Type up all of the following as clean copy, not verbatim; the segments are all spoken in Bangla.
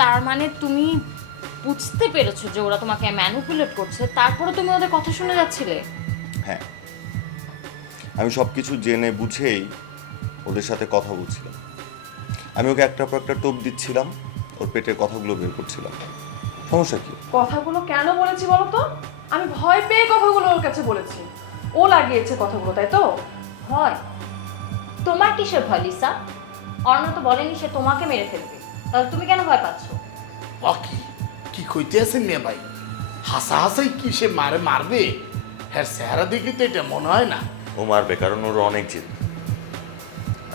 তার মানে তুমি বুঝতে পেরেছো যে ওরা তোমাকে ম্যানিপুলেট করছে, তারপরে তুমি ওদের কথা শুনে যাচ্ছিলে? হ্যাঁ, আমি সব কিছু জেনে বুঝেই ওদের সাথে কথা বলছিলাম। আমি ওকে একটা পর একটা টোপ দিচ্ছিলাম, ওর পেটের কথাগুলো বের করছিলাম। সমস্যা কি? কথাগুলো কেন বলেছি বলো তো? আমি ভয় পেয়ে কথাগুলো ওর কাছে বলেছি। ও লাগিয়েছে কথাগুলো, তাই তো? ভয়? তোমার কিসের ভয় লিসা? অর্ণব তো বলেনি সে তোমাকে মেরে ফেলবে, তাহলে তুমি কেন ভয় পাচ্ছ? কি কি কইতে আছেন মেয়ে ভাই? হাসা হাসাই কি সে মারবে? হ্যাঁ, চেহারা দেখি তো এটা মনে হয় না। ও মারবে, কারণ ওর অনেক জেদ।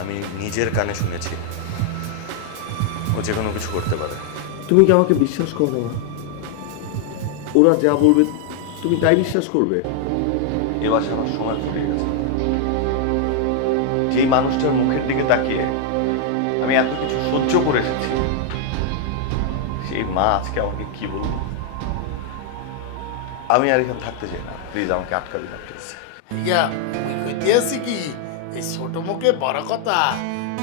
আমি নিজের কানে শুনেছি ও যে কোনো কিছু করতে পারে। তুমি কি আমাকে বিশ্বাস করো না? ওরা যা বলবে তুমি তাই বিশ্বাস করবে? এ বাসা আমার সময় ফুরিয়ে গেছে। যেই মানুষটার মুখের দিকে তাকিয়ে আমি এত কিছু সহ্য করে এসেছি, সেই মা আজকে আমাকে কি বলবো? আমি আর এখানে থাকতে চাই না, প্লিজ আমাকে আটকাবি না প্লিজ। ইয়া মুই কইতে আছি কি, এই ছোট মুখে বড় কথা।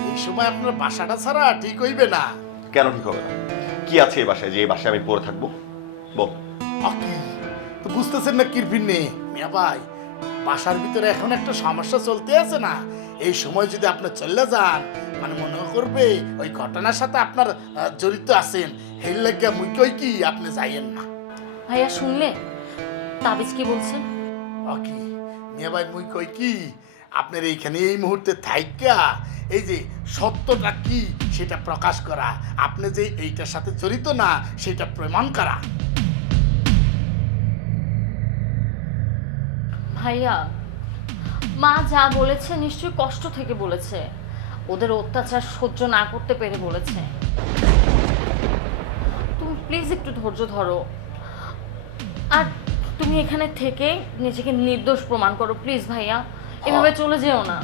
এই সময় আপনার বাসাটা ছাড়া ঠিক হইবে না। কেন ঠিক হবে না? কি আছে এই বাসায় যে এই বাসায় আমি পড়ে থাকবো? বল। কি তো বুঝতেছেন না কিরপিন নেই মিয়া ভাই? বাসার ভিতরে এখন একটা সমস্যা চলতে আছে না? এই সময় যদি আপনি চলে যান, মানে মনে করবে ওই ঘটনার সাথে আপনার জড়িত আছেন। এই লাগে মুই কই কি আপনি যাইয়েন না। ভাইয়া শুনলে তাবিজ কি বলছে? কি মিয়া ভাই মুই কই কি, আপনার এইখানে এই মুহূর্তে থাইকা এই যে সত্যটা কি সেটা প্রকাশ করা, আপনি যে এইটার সাথে জড়িত না সেটা প্রমাণ করা। ভাইয়া, মা যা বলেছে নিশ্চয়ই কষ্ট থেকে বলেছে, ওদের অত্যাচার সহ্য না করতে পেরে বলেছে। তুমি প্লিজ একটু ধৈর্য ধরো, আর তুমি এখানে থেকে নিজেকে নির্দোষ প্রমাণ করো প্লিজ ভাইয়া, এভাবে চলে যেও না।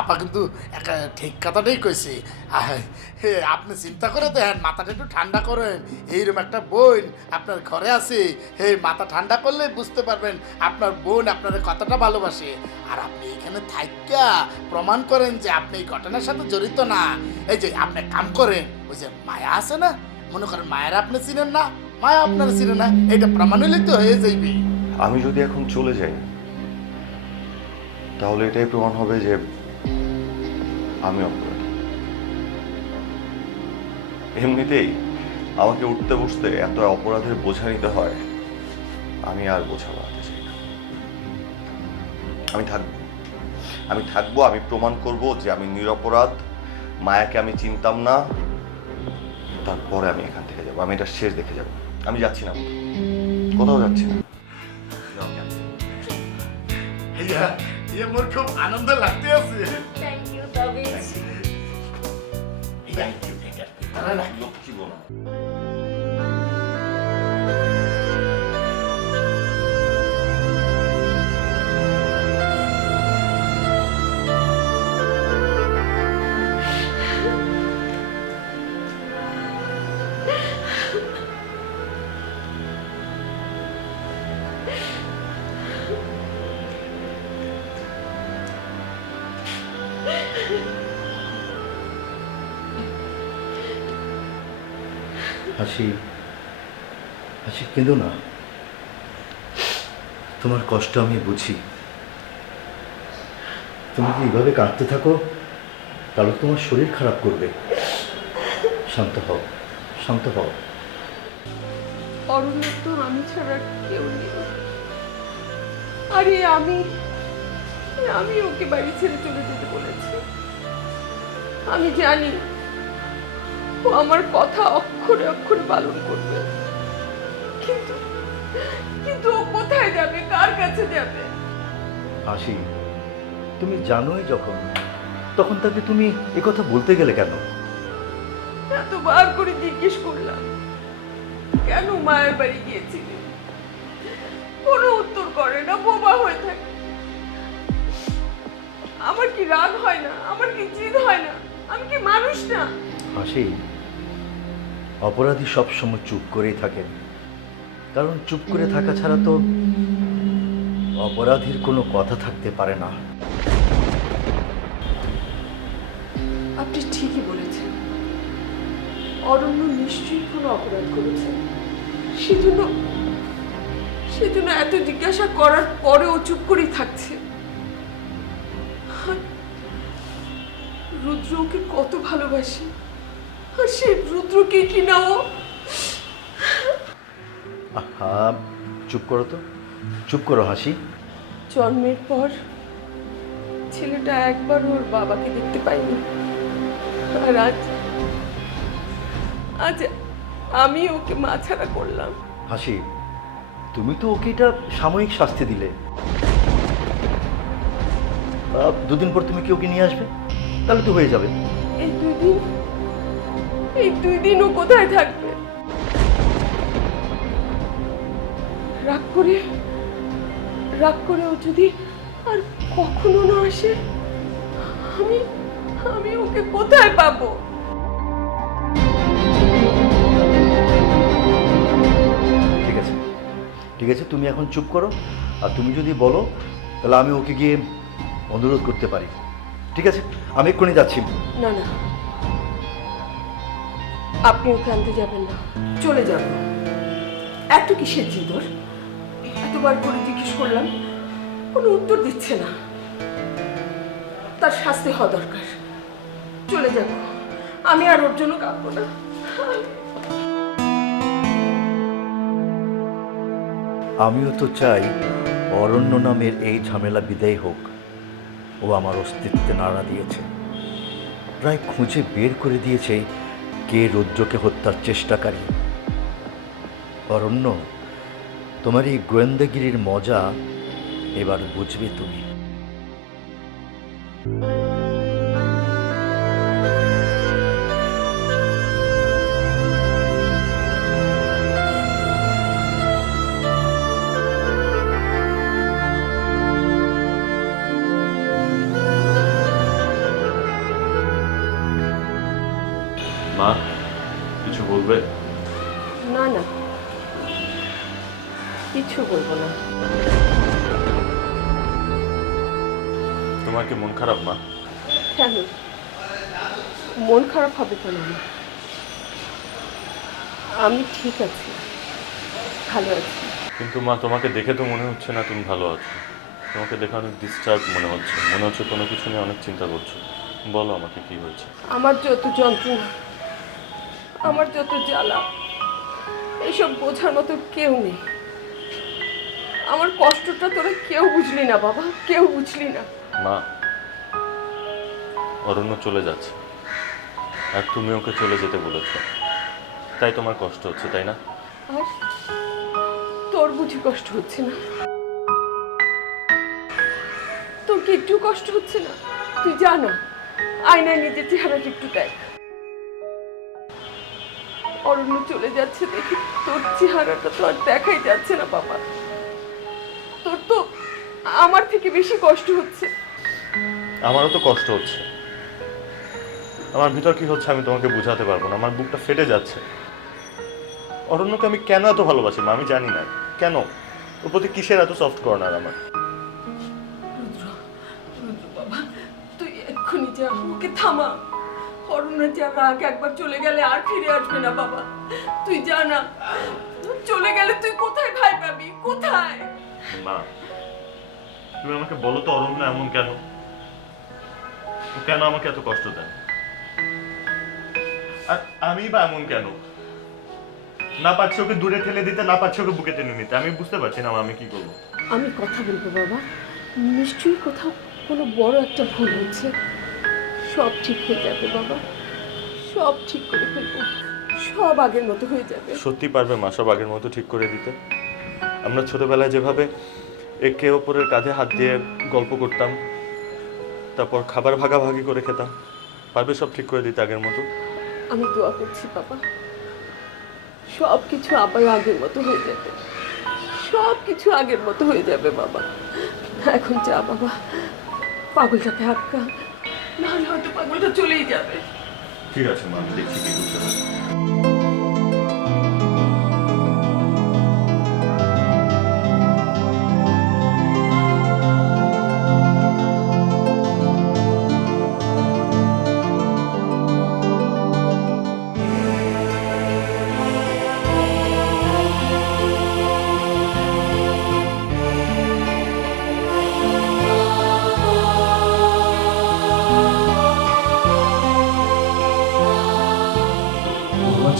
আপা কিন্তু একটা ঠিক কথাটাই কইছে। আপনি চিন্তা করে দেন, মাথাটা একটু ঠান্ডা করেন। এইরকম একটা বোন আপনার ঘরে আছে, মাথা ঠান্ডা করলে বুঝতে পারবেন আপনার বোন আপনার কতটা ভালোবাসে। আর আপনি এখানে থাইকা প্রমাণ করেন যে আপনি এই ঘটনার সাথে জড়িত না। এই যে আপনি কাম করেন, ওই যে মায়া আছে না, মনে করেন মায়ের আপনি চিনেন না, মায়া আপনার চিনে না, এটা প্রমাণ হলেই তো হয়ে যাইবে। আমি যদি এখন চলে যাই তাহলে এটাই প্রমাণ হবে যে আমি অপরাধী। এমনিতেই আমাকে উঠতে বসতে এত অপরাধের বোঝা নিতে হয়, আমি আর বোঝা বাড়াতে চাই না। আমি থাকবো, আমি প্রমাণ করব যে আমি নিরপরাধ, মায়াকে আমি চিনতাম না। তারপরে আমি এখান থেকে যাবো, আমি এটা শেষ দেখে যাব। আমি যাচ্ছি না, কোথাও যাচ্ছি না। মোর খুব আনন্দ লাগতে আছে। থ্যাংক ইউ তাবিজ। লক্ষ্মী বোন। হাসি, হাসি কেঁদো না। তোমার কষ্ট আমি বুঝি। তুমি যদি এইভাবে কাঁদতে থাকো তাহলে তোমার শরীর খারাপ করবে। শান্ত হও, শান্ত হও। অরণ্যের তো আমি ছাড়া কেউ নেই। আরে আমি ওকে বাড়ি ছেড়ে চলে যেতে বলেছি। আমি জানি ও আমার কথা অক্ষরে অক্ষরে পালন করবে, কিন্তু কিন্তু ও কোথায় যাবে, কার কাছে যাবে? হাসি, তুমি জানোই যখন, তখন তাকে তুমি একথা বলতে গেলে কেন? এতবার করে জিজ্ঞেস করলাম কেন মায়ের বাড়ি গিয়েছিলি, কোনো উত্তর করে না, বোবা হয়ে থাকে। আমার কি রাগ হয় না? আমার কি জিদ হয় না? আমি কি মানুষ না? হাসি, অপরাধী সবসময় চুপ করেই থাকেন, কারণ চুপ করে থাকা ছাড়া তো অপরাধীর কোনো কথা থাকতে পারে না। আপনি ঠিকই বলেছেন, অরণ্য নিশ্চয়ই কোনো অপরাধ করেছে, সেজন্য সেজন্য এত জিজ্ঞাসা করার পরেও চুপ করেই থাকছে। আর রুদ্র ওকে কত ভালোবাসে, আর সে রুদ্রকে কিনা ও। আহা, চুপ করো তো, চুপ করো হাসি। জন্মের পর ছেলেটা একবার ওর বাবাকে দেখতে পাইনি, আর আজ আজ আমি ওকে মাছাড়া করলাম। হাসি, তুমি তো ওকে এটা সাময়িক শাস্তি দিলে। দুদিন পর তুমি কি ওকে নিয়ে আসবে, তাহলে তো হয়ে যাবে। এই দুই দিন ও কোথায় থাকবে? রাগ করে ও যদি আর কখনো না আসে, আমি আমি ওকে কোথায় পাবো? ঠিক আছে, ঠিক আছে, তুমি এখন চুপ করো। আর তুমি যদি বলো তাহলে আমি ওকে গিয়ে অনুরোধ করতে পারি। ঠিক আছে, আমি এক্ষুনি যাচ্ছি। না না, আপনি ওকে আনতে যাবেন না, চলে যান। এত কিসের জিদর? এতবার করে জিজ্ঞেস করলাম, কোনো উত্তর দিচ্ছে না। তার শাস্তি হওয়া দরকার। চলে যাব, আমি আর ওর জন্য কাঁদবো না। আমিও তো চাই অরণ্য নামের এই ঝামেলা বিদায় হোক। ও আমার অস্তিত্বে নাড়া দিয়েছে, প্রায় খুঁজে বের করে দিয়েছে কে রুদ্রকে হত্যার চেষ্টাকারী। অরণ্য, তোমার এই গোয়েন্দাগিরির মজা এবার বুঝবে তুমি। মা, কিছু বলবে? না না, কিছু বলবো না। তোমার কি মন খারাপ মা? কেন মন খারাপ হবে কেন? আমি ঠিক আছি, ভালো আছি। কিন্তু মা, তোমাকে দেখে তো মনে হচ্ছে না তুমি ভালো আছো। তোমাকে দেখে অনেক ডিস্টার্ব মনে হচ্ছে কোনো কিছু নিয়ে অনেক চিন্তা করছো। বলো আমাকে কি হয়েছে? আমার যত যন্ত্রণা, আমার যত জ্বালা, এসব বোঝার মতো কেউ নেই। আমার কষ্টটা তোরা কেউ বুঝলি না বাবা, কেউ বুঝলি না। মা, অরণ্য চলে যাচ্ছে, আর তুমি ওকে চলে যেতে বলেছো, তাই তোমার কষ্ট হচ্ছে, তাই না? আর তোর বুঝি কষ্ট হচ্ছে না? তোর কি একটু কষ্ট হচ্ছে না? তুই জানা, আয়নায় নিজের চেহারাটা একটু দেখ। অরণ্য চলে যাচ্ছে দেখি তোর চেহারাটা তো আর দেখাই যাচ্ছে না বাবা। তোর তো আমার থেকে বেশি কষ্ট হচ্ছে। আমারও তো কষ্ট হচ্ছে। আমার ভিতর কি হচ্ছে আমি তোমাকে বোঝাতে পারবো না। আমার বুকটা ফেটে যাচ্ছে। অরণ্যকে আমি কেন এত ভালোবাসি মা, আমি জানি না কেন। ওর প্রতি কিসের এত সফট কর্নার আমার? রুদ্র, বাবা, তুই এক্ষুনি যা, ওকে থামা। অরণ্যের যা রাগ একবার চলে গেলে আর ফিরে আসবে না বাবা। তুই জানা, চলে গেলে তুই কোথায় ভাই পাবি, কোথায়? মা, তুমি আমাকে বলো তো অরণ্য এমন কেন? ও কেন আমাকে এত কষ্ট দেয়? আর আমি বা এমন কেন? না পারছি ওকে দূরে ঠেলে দিতে, না পারছি ওকে বুকে টেনে নিতে। আমি বুঝতে পারছি না আমি কি করবো। আমি কথা বলবো বাবা, নিশ্চয়ই কোথাও কোনো বড় একটা ভুল হচ্ছে। সব ঠিক হয়ে যাবে বাবা, সব ঠিক করে ফেলবো, সব আগের মতো হয়ে যাবে। সত্যি পারবে মা সব আগের মতো ঠিক করে দিতে? আমরা ছোটবেলায় যেভাবে একে অপরের কাঁধে হাত দিয়ে গল্প করতাম, তারপর খাবার ভাগাভাগি করে খেতাম, পারবে সব ঠিক করে দিতে আগের মতো? আমি দোয়া করছি বাবা, সব কিছু আবার আগের মতো হয়ে যাবে, সব কিছু আগের মতো হয়ে যাবে বাবা। এখন যা বাবা, পাগলটাকে আটকা, নাহলে হয়তো পাগলটা চলেই যাবে। ঠিক আছে মা, আমি দেখছি কি করতে পারি।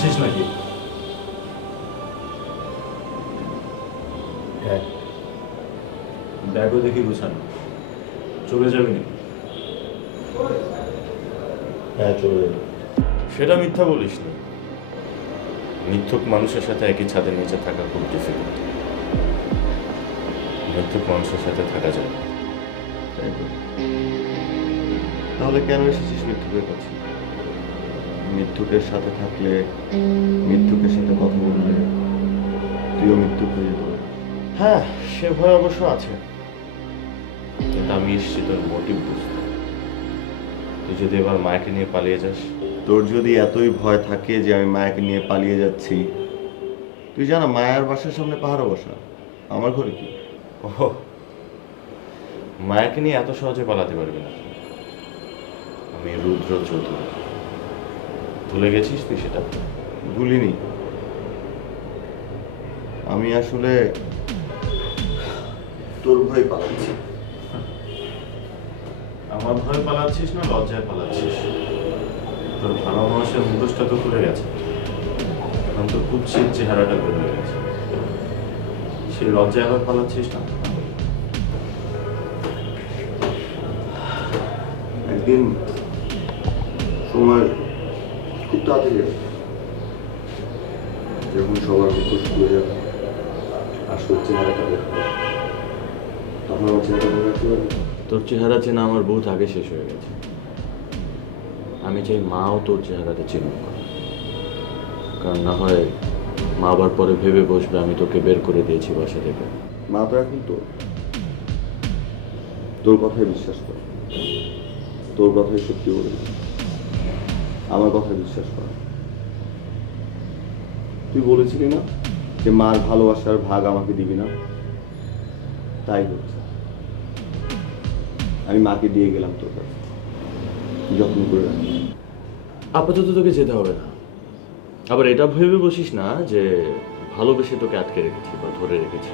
আসছিস নাকি? হ্যাঁ, ব্যাগও দেখি গুছানো। চলে যাবি নাকি? হ্যাঁ, চলে যাবে। সেটা মিথ্যা বলিস না। মিথ্যুক মানুষের সাথে একই ছাদের নিচে থাকা খুব ডিফিকাল্ট। মিথ্যুক মানুষের সাথে থাকা যায় না। তাই তো। তাহলে কেন এসেছিস মৃত্যুকের কাছে? মৃত্যুকের সাথে থাকলে, মৃত্যুকের সাথে কথা বললে তুইও মৃত্যু হয়ে যেত। হ্যাঁ, সে ভয় অবশ্য আছে, কিন্তু আমি এসেছি তোর মোটিভ বুঝতে। তুই যদি এবার মায়াকে নিয়ে পালিয়ে যাস। তোর যদি এতই ভয় থাকে যে আমি মায়াকে নিয়ে পালিয়ে যাচ্ছি, তুই জানা মায়ার বাসার সামনে পাহারা বসা, আমার ঘরে কি? ওহ, মায়াকে নিয়ে এত সহজে পালাতে পারবি না। আমি রুদ্র চৌধুরী। ভুলে গেছিস তুই সেটা? ভুলিনি। আমি আসলে তোর ভয় পালাচ্ছি। আমার ভয় পালাচ্ছিস না লজ্জায় পালাচ্ছিস? তোর ভালো মানুষের মুখোশটা তো খুলে গেছে, এখন তোর কুৎসিত চেহারাটা বের হয়ে গেছে। সেই লজ্জায় আবার পালাচ্ছিস না? একদিন সময় খুব তাড়াতাড়ি যাবে, যখন সবার মুখোশ খুলে যাবে, আসল চেহারাটা বের হবে, তখন আমার চেহারা মনে রাখতে পারবি। তোর চেহারা চেনা আমার বহুত আগে শেষ হয়ে গেছে। আমি চাই মাও তোর চেহারাটা চিনুক, কারণ না হয় মা আবার পরে ভেবে বসবে আমি তোকে বের করে দিয়েছি বাসা থেকে। মা তো এখন তোর কথাই বিশ্বাস কর, তোর কথাই সত্যি বলে, আমার কথাই বিশ্বাস কর। তুই বলেছিলি না যে মার ভালোবাসার ভাগ আমাকে দিবি না? তাই হচ্ছে, আমি মাকে দিয়ে গেলাম তোর কাছে, যত্ন করে রাখি। আপাতত তোকে যেতে হবে না। আবার এটা ভেবে বসিস না যে ভালোবেসে তোকে আটকে রেখেছি বা ধরে রেখেছি।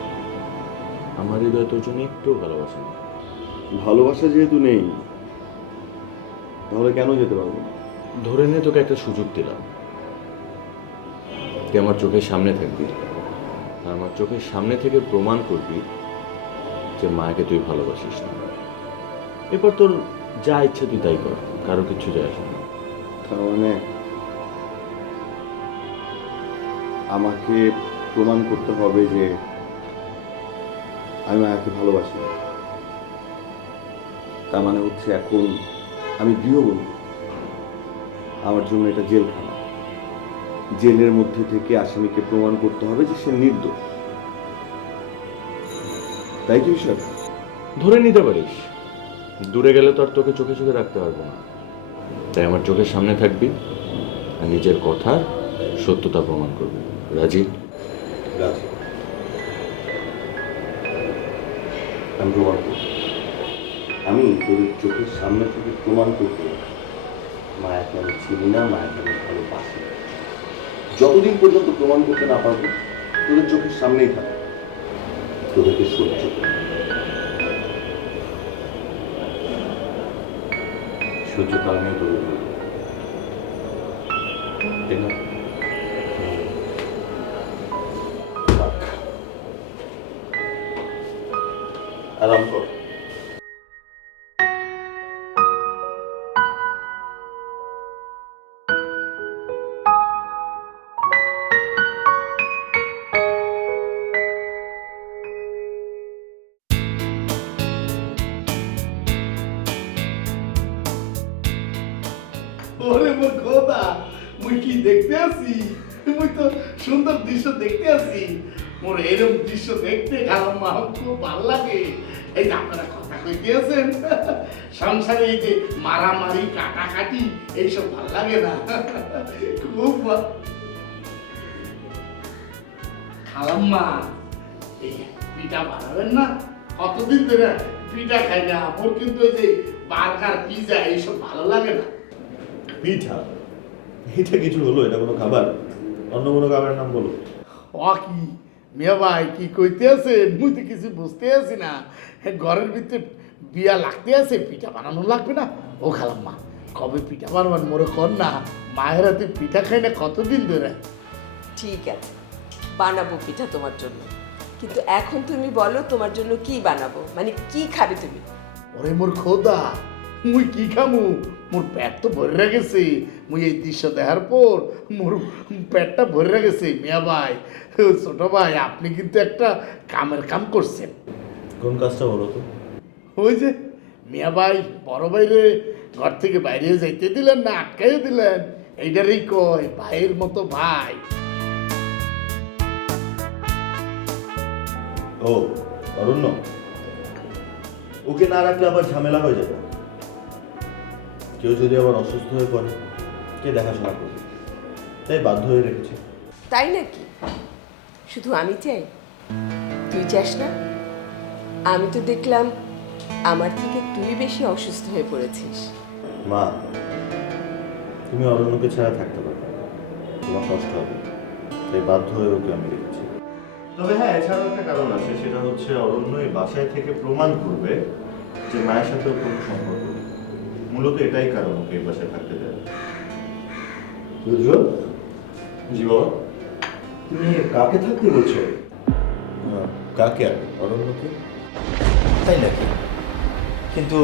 আমার হৃদয় তোর জন্য একটু ভালোবাসা নেই। ভালোবাসা যেহেতু নেই, তাহলে কেন যেতে পারবো না? ধরে নে তোকে একটা সুযোগ দিলাম, তুই আমার চোখের সামনে থাকবি, আর আমার চোখের সামনে থেকে প্রমাণ করবি যে মায়াকে তুই ভালোবাসিস না। এরপর তোর যা ইচ্ছে তুই তাই কর, কারো কিচ্ছু যায় আসে না। তার মানে আমাকে প্রমাণ করতে হবে যে আমি মায়াকে ভালোবাসি না। তার মানে হচ্ছে এখন আমি গৃহবন্দী, আমার জন্য এটা জেলখানা। জেলের মধ্যে থেকে আসামিকে প্রমাণ করতে হবে যে সে নির্দোষ, তাই কি বিষয়? ধরে নিতে পারিস, দূরে গেলে তো আর তোকে চোখে চোখে রাখতে পারবো না। তাই আমার চোখের সামনে থাকবি আর নিজের কথার সত্যতা প্রমাণ করবি। রাজি? রাজি। আমি প্রমাণ করব, আমি তোদের চোখের সামনে থেকে প্রমাণ করতে মায়াকে আমি চিনি না, মায়াকে আমি ভালোবাসি। যতদিন পর্যন্ত প্রমাণ করতে না পারবো, তোদের চোখের সামনেই থাকবে, তোদেরকে সহ্য করবো। সহ্য তো আমিও তোকে বলবো, ঠিক না? আরাম কর। ওরে মোর খোদা, মুই কি দেখতে আছি? মুই তো সুন্দর দৃশ্য দেখতে আছি। মোর এরকম দৃশ্য দেখতে খারাপ মা খুব ভালো লাগে। এই যে আপনারা কথা কইতে আছেন, সংসারে এই যে মারামারি কাটাকাটি এইসব ভালো লাগে না। খুব খালাম্মা, এই পিঠা বানাবেন না? কতদিন ধরে পিঠা খাই না। মোর কিন্তু এই যে বার্গার পিজা এইসব ভালো লাগে না। পিঠা? এটা কিছু হলো? এটা কোনো খাবার? অন্য কোনো খাবারের নাম বলো। ও কি মিয়া ভাই, কি কইতে আছেন? মুই তো কিছু বুঝতে আছি না। ঘরের ভিতরে বিয়া লাগতে আছে, পিঠা বানানো লাগবে না? ও খালাম্মা, কবে পিঠা বানাবেন মোরে কর না, মায়ের হাতে পিঠা খাই না কতদিন ধরে। ঠিক আছে, বানাবো পিঠা তোমার জন্য, কিন্তু এখন তুমি বলো তোমার জন্য কি বানাবো, মানে কি খাবে তুমি? ওরে মোর খোদা, মুই কি খামু? মোর পেট তো ভরে গেছে। মুই এই দৃশ্য দেখার পর মোর পেটটা ভরে গেছে। মিয়া ভাই, ছোট ভাই, আপনি কিন্তু একটা কামের কাম করছেন। কোন কাজটা বলো তো? ওই যে মিয়া ভাই বড় ভাইরে ঘর থেকে বাইরে যাইতে দিলেন না, আটকাই দিলেন। এইটারই কয় ভাইয়ের মতো ভাই। ও অরণ্য, ওকে না রাখলে আবার ঝামেলা হয়ে যাবে। কেউ যদি আবার অসুস্থ হয়ে পড়ে, কে দেখাশোনা করবে? তাই বাধ্য হয়ে রেখেছি। তাই নাকি? শুধু আমি চাই, তুই চাস না? আমি তো দেখলাম আমার থেকে তুই বেশি অসুস্থ হয়ে পড়েছিস। মা, তুমি অরণ্যকে ছাড়া থাকতে পারবে না, তোমার কষ্ট হবে, তাই বাধ্য হয়ে ওকে আমি রেখেছি। তবে হ্যাঁ, এছাড়াও একটা কারণ আছে, সেটা হচ্ছে অরণ্য এই বাসায় থেকে প্রমাণ করবে যে মায়ের সাথে ওর কোনো সম্পর্ক নেই। মূলত এটাই কারণ ওকে এই বাসায় থাকতে দেয়। রুদ্র, জি বাবা। তুমি কাকে থাকতে বলছো? কাকে আর অরণ্যকে? তাই নাকি? কিন্তু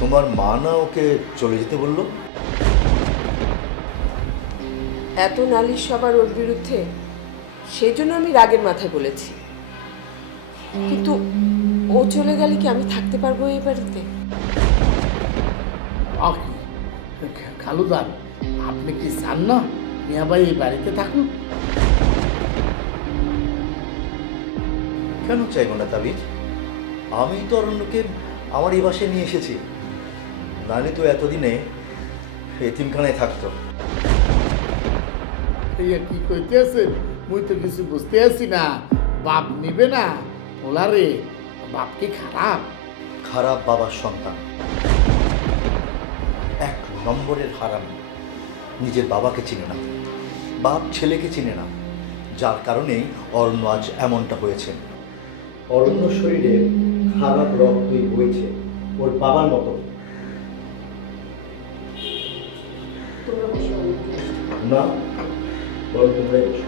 তোমার মা না ওকে চলে যেতে বললো? এত নালিশ সবার ওর বিরুদ্ধে, সেই জন্য আমি রাগের মাথায় বলেছি। কিন্তু ও চলে গেলে কি আমি থাকতে পারবো এই বাড়িতে? খালুদান, আপনি কি চান না মিয়া ভাই এই বাড়িতে থাকুন? কেন চাইবো না তাবিজ? আমি তো অরণ্যকে আমার এই বাসায় নিয়ে এসেছি, নাহলে তো এতদিনে এতিমখানায় থাকতো। এইয়া কি কইতে আছেন? মুই তো কিছু বুঝতে আছি না। বাপ নিবে না ওলারে? বাপ কি খারাপ? খারাপ বাবার সন্তান, এক নম্বরের হারামি। নিজের বাবাকে চিনে না, বাপ ছেলেকে চিনে না, যার কারণেই অরণ্য আজ এমনটা হয়েছে। অরণ্য শরীরে খারাপ রক্তই বইছে ওর বাবার মতো। না, বরং তোমরাই বসো,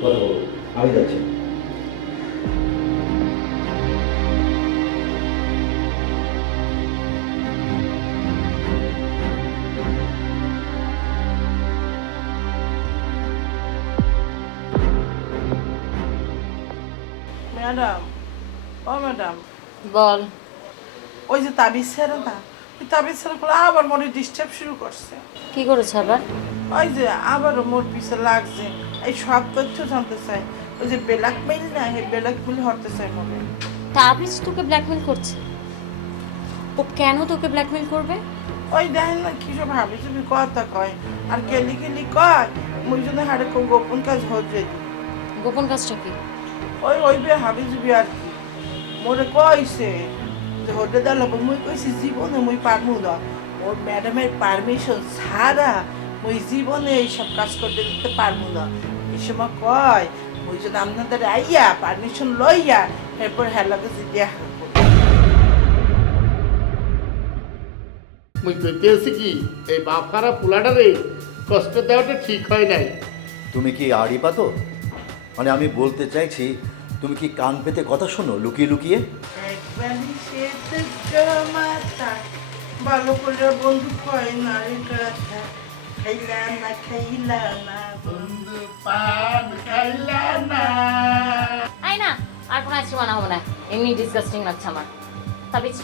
কথা বলো, আমি যাচ্ছি। ম্যাডাম, ও ম্যাডাম, বল। ওই যে তাবিজ ছেড়ে না, ওই তাবিজ ছেড়ে করে আবার মনে ডিস্টার্ব শুরু করছে। কি করেছে আবার? ওই যে আবারও মোর পিছে লাগছে, এই সব তথ্য জানতে চাই। ওই যে ব্ল্যাকমেইল না, এই ব্ল্যাকমেইল হতে চাই মনে। তাবিজ তোকে ব্ল্যাকমেল করছে? ও কেন তোকে ব্ল্যাকমেল করবে? ওই দেখেন না কি সব হাবি চুবি কথা কয়, আর কেলি কেলি কয় মুই জন্য হারে খুব গোপন কাজ হচ্ছে। গোপন কাজটা কি? ওই বে হাবি চুবি আর কি মোরে কইছে যে হতে দাঁড়াবো। মুই কইছি জীবনে মুই পারবো না, ওর ম্যাডামের পারমিশন ছাড়া মুই জীবনে এইসব কাজ করতে দিতে পারবো না। এই সময় কয় মুই যদি আপনাদের আইয়া পারমিশন লইয়া এরপর হেলাকে জিজ্ঞাসা মুই কইতে আছি কি, এই বাপ খারাপ পুলাটারে কষ্ট দেওয়াটা ঠিক হয় নাই। তুমি কি আড়ি পাতো? মানে আমি বলতে চাইছি, তুমি কি কান পেতে কথা শোনো লুকিয়ে লুকিয়ে? মাথা ভালো করে বন্ধু কয় না রে কথা, খাইলা না বন্ধু পান খাইলা না। আই না, আর কোনো আইসক্রিম আনা হবে না, এমনি ডিসগাস্টিং লাগছে আমার। তাবিজ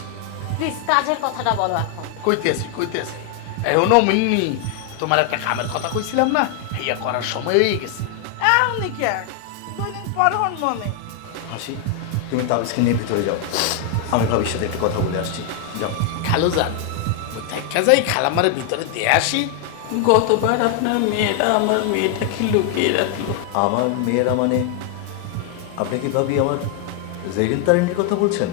প্লিজ কাজের কথাটা বলো এখন। কইতে আছি এখনো মিন্নি, তোমার একটা কামের কথা কইছিলাম না, ইয়া করার সময় হয়ে গেছে। এমনি কে 2 দিন পর হন মনে। হাসি, তুমি তাবিজকে নিয়ে ভিতরে যাও, আমি ভাবির সাথে একটু কথা বলে আসছি। যাও। খালু যান, ওই দেখা যাই খালামারে ভিতরে দিয়ে আসি। গতবার আপনার মেয়েরা আমার মেয়েটাকে লুকিয়ে রাখলো। আমার মেয়েরা মানে? আপনি কি ভাবি আমার জেরিন তারিনীর কথা বলছেন?